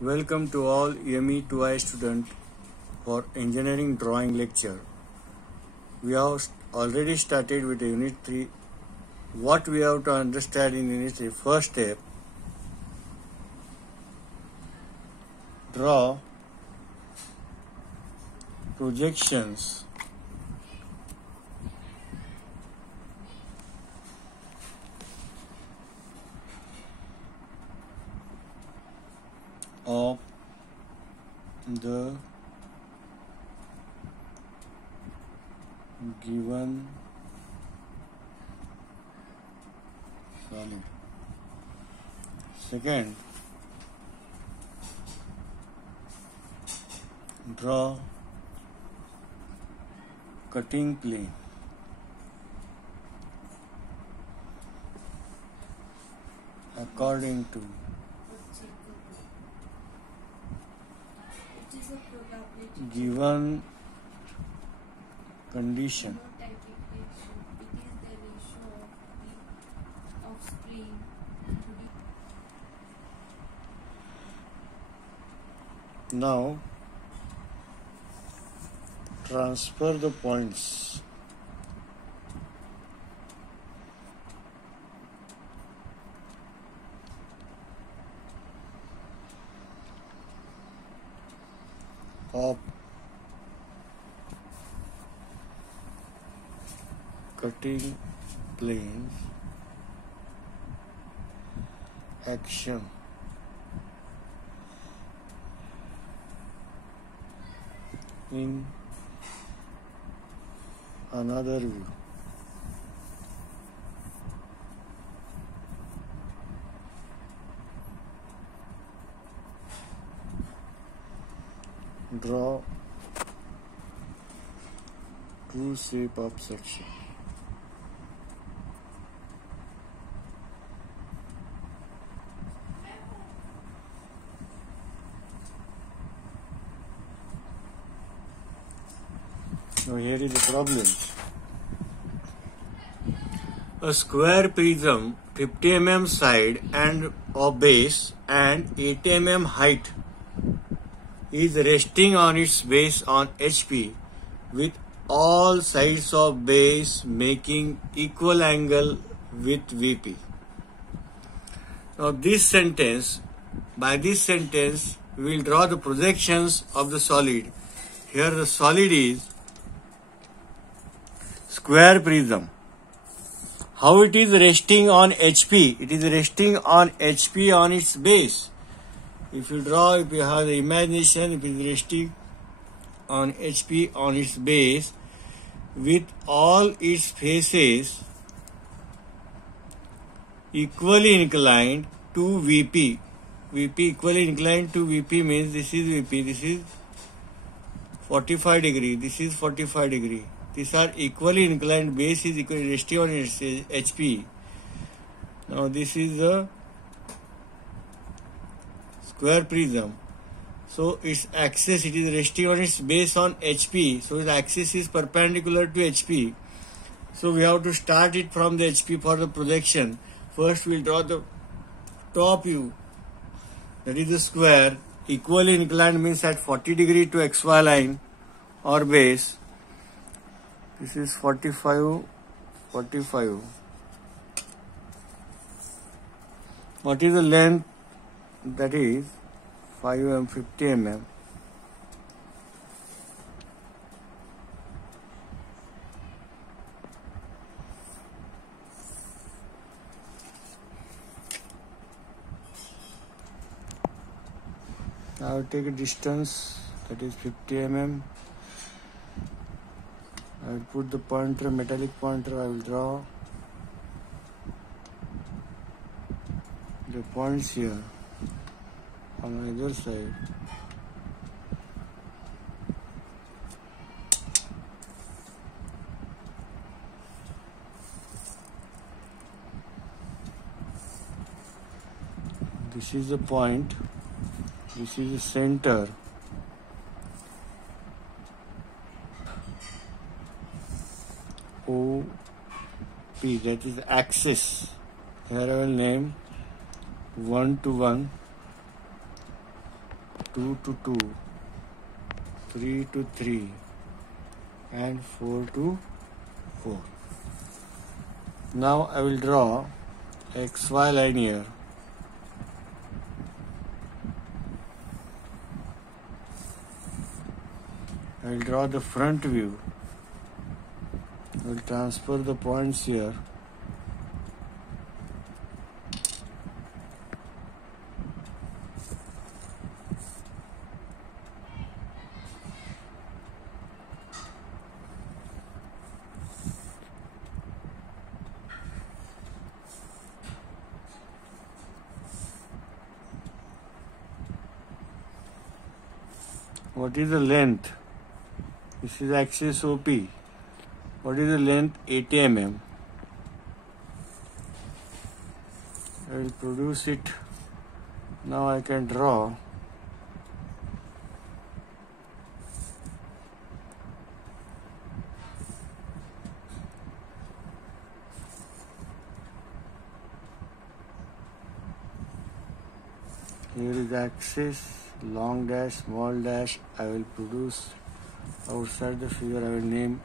Welcome to all EME 2I students for engineering drawing lecture. We have already started with the unit 3. What we have to understand in unit 3, first step, draw projections of the given solid. Second, draw cutting plane according to given condition. Now transfer the points of cutting planes action in another view. Draw true shape of section. Now here is the problem. A square prism 50 mm side and of base and 80 mm height is resting on its base on HP with all sides of base making equal angle with VP. Now by this sentence we will draw the projections of the solid. Here the solid is square prism. How it is resting on HP? It is resting on HP on its base. If you have the imagination, it is resting on HP on its base with all its faces equally inclined to VP. VP equally inclined to VP means this is VP, this is 45 degree, this is 45 degree. These are equally inclined, base is equally resting on its HP. Now this is the square prism. So its axis, it is resting on its base on HP. So its axis is perpendicular to HP. So we have to start it from the HP for the projection. First we will draw the top view. That is the square. Equally inclined means at 40 degree to XY line or base. This is 45. What is the length? That is 5 mm, 50 mm. I will take a distance, that is 50 mm. I will put the pointer, metallic pointer, I will draw the points here on either side. This is the point, this is the center. OP, that is axis. Here I will name 1 to 1 2 to 2, 3 to 3, and 4 to 4. Now I will draw XY line here. I will draw the front view. I will transfer the points here. What is the length? This is axis OP. What is the length? 80 mm. I will produce it. Now I can draw here is axis, long dash, small dash. I will produce outside the figure. I will name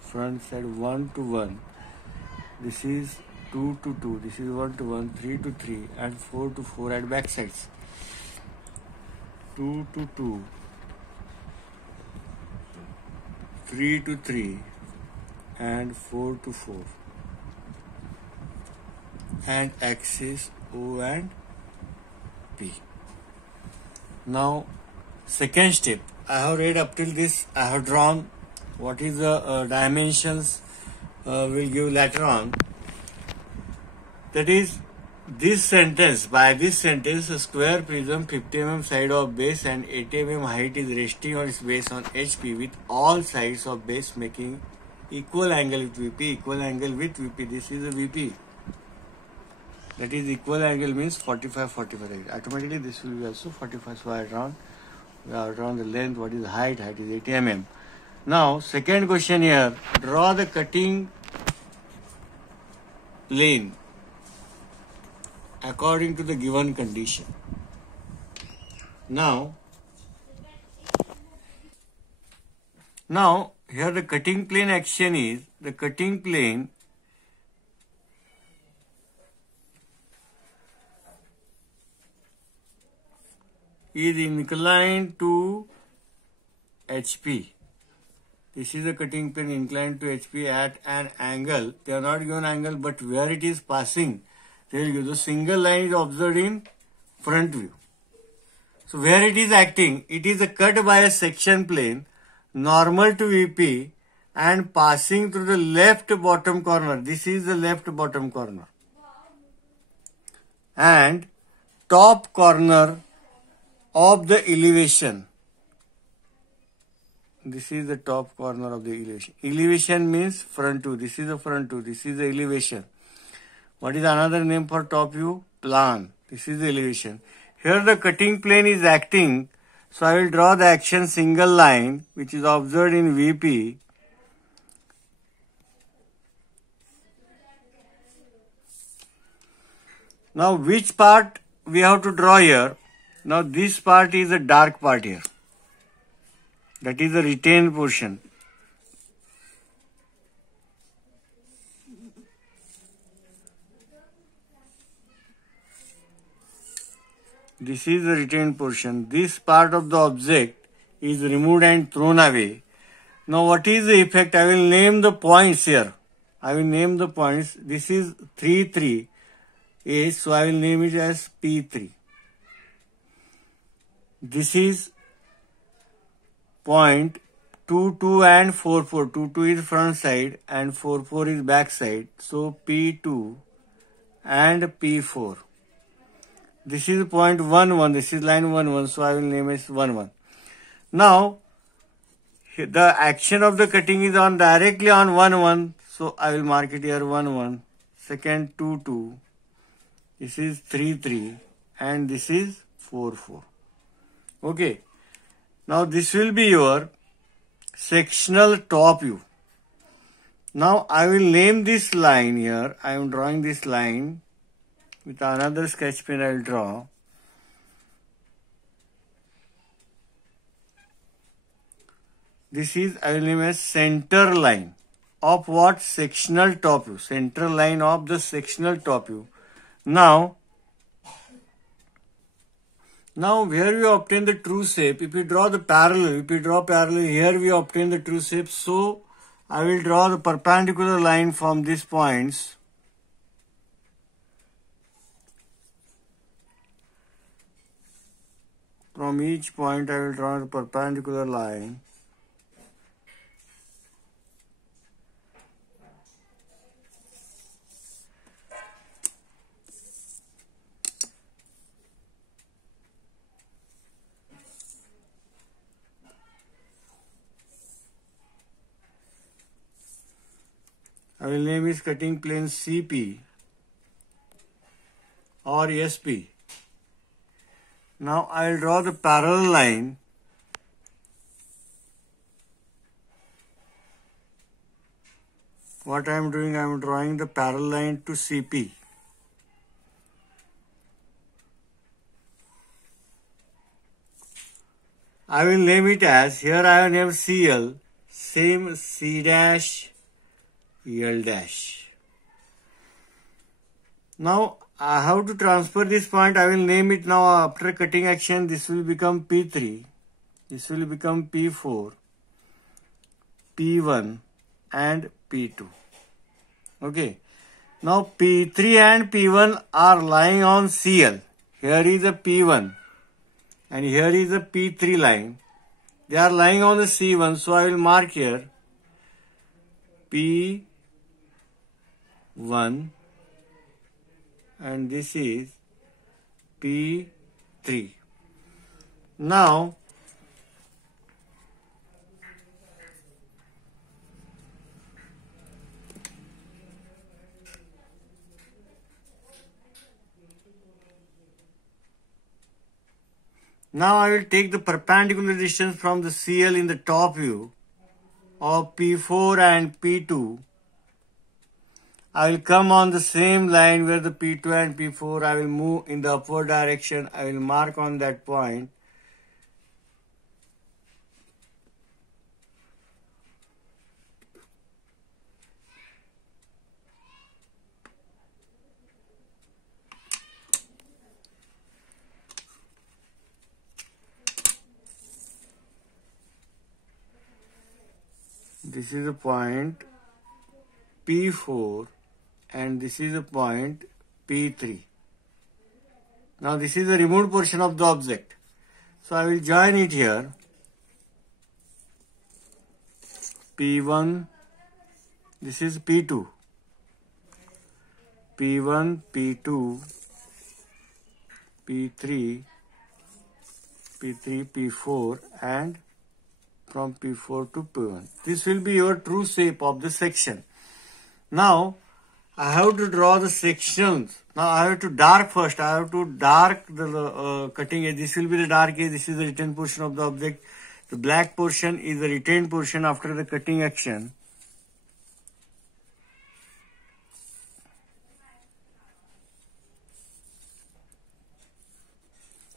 front side 1 to 1. This is 2 to 2. This is 1 to 1, 3 to 3, and 4 to 4 at back sides. 2 to 2, 3 to 3, and 4 to 4. And axis O and P. Now, second step. I have read up till this. I have drawn what is the dimensions we'll give later on. That is, this sentence, by this sentence, a square prism 50 mm side of base and 80 mm height is resting on its base on HP with all sides of base making equal angle with VP, equal angle with VP. This is a VP. That is, equal angle means 45, 45. Automatically this will be also 45. So we have drawn the length. What is the height? Height is 80 mm. Now, second question here. Draw the cutting plane according to the given condition. Now here the cutting plane action is, the cutting plane is inclined to HP. This is a cutting plane inclined to HP at an angle. They are not given angle, but where it is passing, they will give the single line is observed in front view. So where it is acting, it is a cut by a section plane normal to VP and passing through the left bottom corner. This is the left bottom corner. And top corner of the elevation. This is the top corner of the elevation. Elevation means front view. This is the front view. This is the elevation. What is another name for top view? Plan. This is the elevation. Here the cutting plane is acting. So I will draw the action single line which is observed in VP. Now which part we have to draw here? Now this part is a dark part here. That is the retained portion. This is the retained portion. This part of the object is removed and thrown away. Now what is the effect? I will name the points here. I will name the points. This is 3, 3. So I will name it as P3. This is point 2, 2 and 4, 4. 2, 2 is front side and 4, 4 is back side. So P2 and P4. This is point 1, 1. This is line 1, 1. So I will name it 1, 1. Now, the action of the cutting is on directly on 1, 1. So I will mark it here 1, 1. Second 2, 2. This is 3, 3. And this is 4, 4. Okay. Now this will be your sectional top view. Now I will name this line here. I am drawing this line with another sketch pen. I will draw. This is, I will name as center line of what? Sectional top view. Center line of the sectional top view. Now where we obtain the true shape, if we draw the parallel, here we obtain the true shape. So I will draw the perpendicular line from these points. From each point I will draw the perpendicular line. I will name is cutting plane CP or SP. Now I will draw the parallel line. What I am doing, I am drawing the parallel line to CP. I will name it as, here I will name CL, same C dash, L dash. Now I have to transfer this point. I will name it now after cutting action. This will become P3. This will become P4, P1 and P2. Okay. Now P3 and P1 are lying on CL. Here is a P1 and here is a P3 line. They are lying on the C1. So I will mark here P1 and this is P3. Now I will take the perpendicular distance from the CL in the top view of P4 and P2. I will come on the same line where the P2 and P4, I will move in the upward direction. I will mark on that point. This is a point P4 and this is a point P3. Now this is the removed portion of the object. So I will join it here. P1, this is P2. P1, P2, P3, P4 and from P4 to P1. This will be your true shape of the section. Now I have to draw the sections. Now I have to dark first. I have to dark the cutting edge. This will be the dark edge. This is the retained portion of the object. The black portion is the retained portion after the cutting action.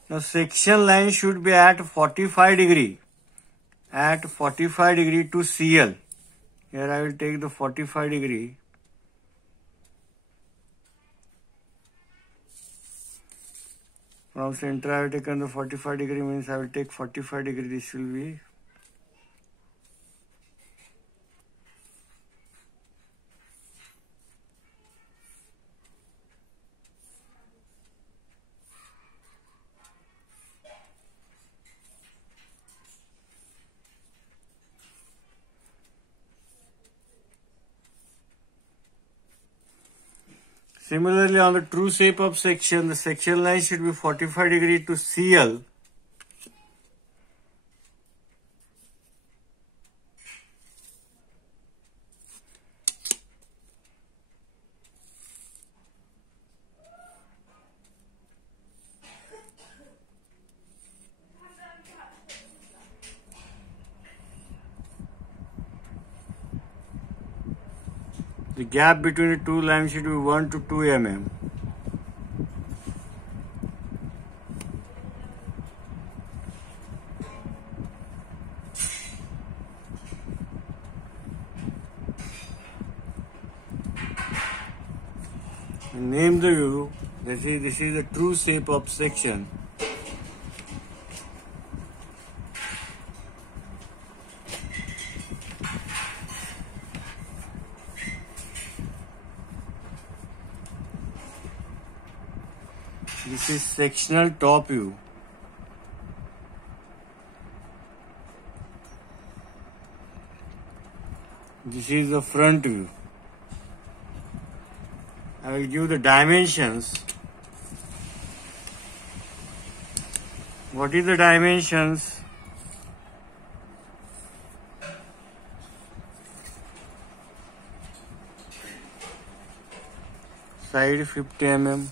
Now section line should be at 45 degree. At 45 degree to CL. Here I will take the 45 degree. From center I have taken the 45 degree, means I will take 45 degree. This will be similarly, on the true shape of section, the section line should be 45 degree to CL. The gap between the two lines should be 1 to 2 mm. Name the view. This is the true shape of section. This is sectional top view. This is the front view. I will give the dimensions. What is the dimensions? Side 50 mm.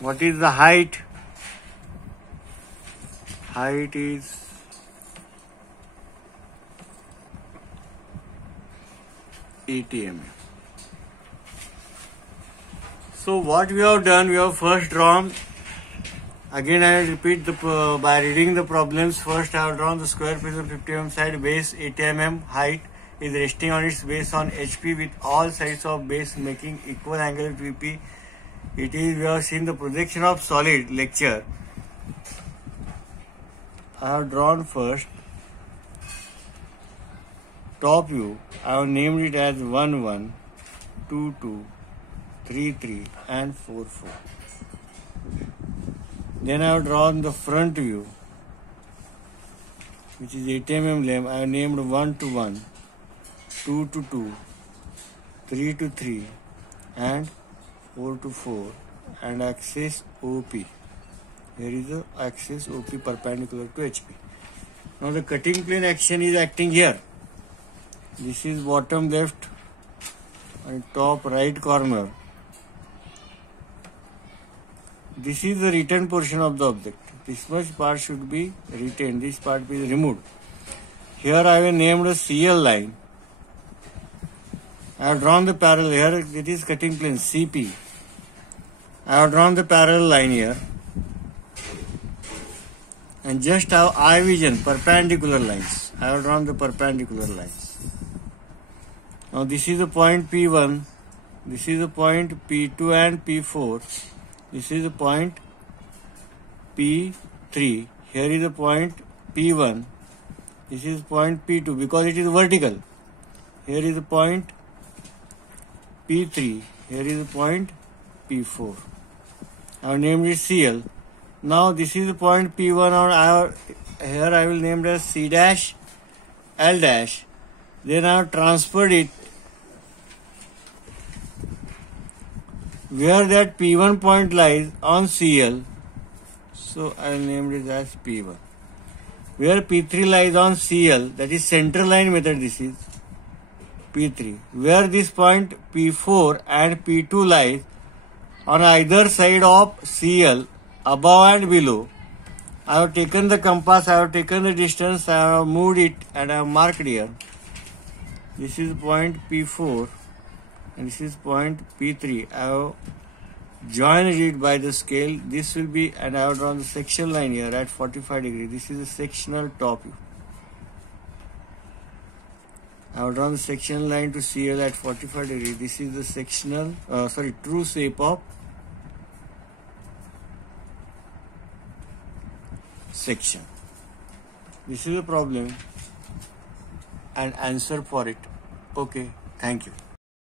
What is the height? Height is 80 mm. So what we have done, we have first drawn. Again I will repeat by reading the problems. First I have drawn the square prism 50 mm side, base 80 mm, height is resting on its base on HP with all sides of base making equal angle with VP. It is, we have seen the projection of solid lecture. I have drawn first top view. I have named it as 1 1, 2 2, 3 3 and 4 4. Then I have drawn the front view, which is 80 mm length. I have named 1 to 1, 2 to 2, 3 to 3 and 4 to 4 and axis OP. Here is the axis OP perpendicular to HP. Now the cutting plane action is acting here. This is bottom left and top right corner. This is the retained portion of the object. This much part should be retained. This part is removed. Here I have named a CL line. I have drawn the parallel here. It is cutting plane CP. I have drawn the parallel line here. And just have eye vision, perpendicular lines. I have drawn the perpendicular lines. Now this is the point P1. This is the point P2 and P4. This is the point P3. Here is the point P1. This is point P2 because it is vertical. Here is the point P3. Here is the point P4. I have named it CL. Now this is the point P1 or here I will name it as C dash, L dash. Then I have transferred it where that P1 point lies on CL. So I will name it as P1. Where P3 lies on CL, that is center line method, this is P3. Where this point P4 and P2 lies on either side of CL, above and below, I have taken the compass, I have taken the distance, I have moved it and I have marked here. This is point P4 and this is point P3. I have joined it by the scale. This will be, and I have drawn the section line here at 45 degrees. This is a sectional top view. I have drawn the section line to CL at 45 degrees. This is the sectional, true shape of section. This is the problem and answer for it. Okay, thank you.